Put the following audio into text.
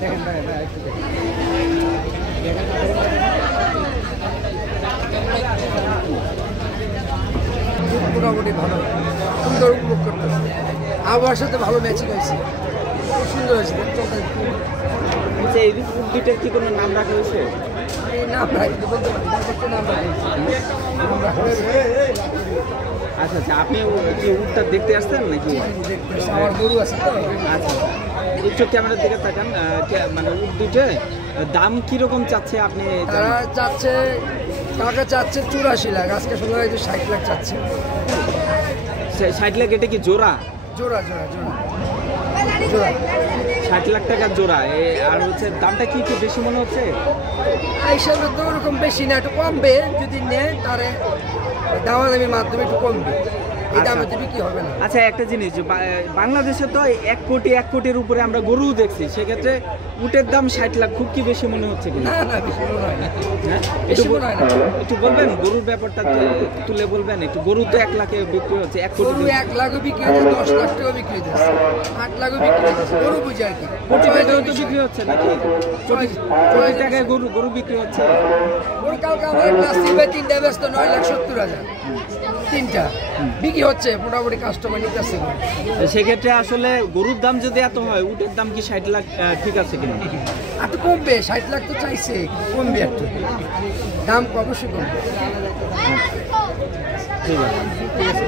দেখেন ভাই ভাই একটু দেখেন। মোটামুটি ভালো সুন্দর উপভোগ করতেছে, আবহাওয়ার সাথে ভালো ম্যাচিং হয়েছে, খুব সুন্দর হয়েছে। আচ্ছা, এই দুইটার কি কোনো নাম রাখা হয়েছে? এই নাম রাখতে বলতে পারি, নাম রাখা আচ্ছা আচ্ছা, আপনি কি উটটা দেখতে আসতেন নাকি? আমার গরু আছে তো। আচ্ছা, একটু ক্যামেরার দিকে তাকান। মানে উট দুটো দাম কিরকম চাচ্ছে আপনি? তারা চাচ্ছে, টাকা চাচ্ছে 84 লাখ, আজকে শুনলাম 60 লাখ চাচ্ছে। 60 লাখ? এটা কি জোড়া? জোড়া জোড়া জোড়া জোড়া 60 লাখ টাকা জোড়া। আর হচ্ছে দামটা কি একটু বেশি মনে হচ্ছে? এই হিসাবে তো ওরকম বেশি না, একটু কমবে যদি নেয় তাহলে দামাদামির মাধ্যমে একটু কমবে, এই দামে তো বিক্রি হবে না। আচ্ছা, একটা জিনিস, বাংলাদেশে তো 1 কোটির উপরে আমরা গরু দেখছি, সেক্ষেত্রে উটের দাম 60 লাখ খুব কি বেশি মনে হচ্ছে কিনা? না না, বেশি মনে হয় না। হ্যাঁ, বেশি মনে হয় না। একটু বলবেন গরুর ব্যাপারটা তুলে বলবেন একটু। গরু তো 1 লাখে বিক্রি হচ্ছে, 1 কোটি। গরু 1 লাখও বিক্রি হচ্ছে, 10 লাখ টাকাও বিক্রি হচ্ছে, 8 লাখও বিক্রি হচ্ছে, গরু বুঝে আর কি। কোটি টাকাও তো বিক্রি হচ্ছে নাকি? কোটি টাকায় গরু বিক্রি হচ্ছে। গরু কালকে আমার একটা আসছিল 3টা ব্যস্ত 9,70,000, 3টা বিক্রি হচ্ছে, মোটামুটি কাস্টমার নিতেছে। সেক্ষেত্রে আসলে গরুর দাম যদি এত হয়, উটের দাম কি 60 লাখ ঠিক আছে কিনা? আর তো কমবে, 60 লাখ তো চাইছে, কমবে একটু, দাম অবশ্যই কমবে। ঠিক আছে।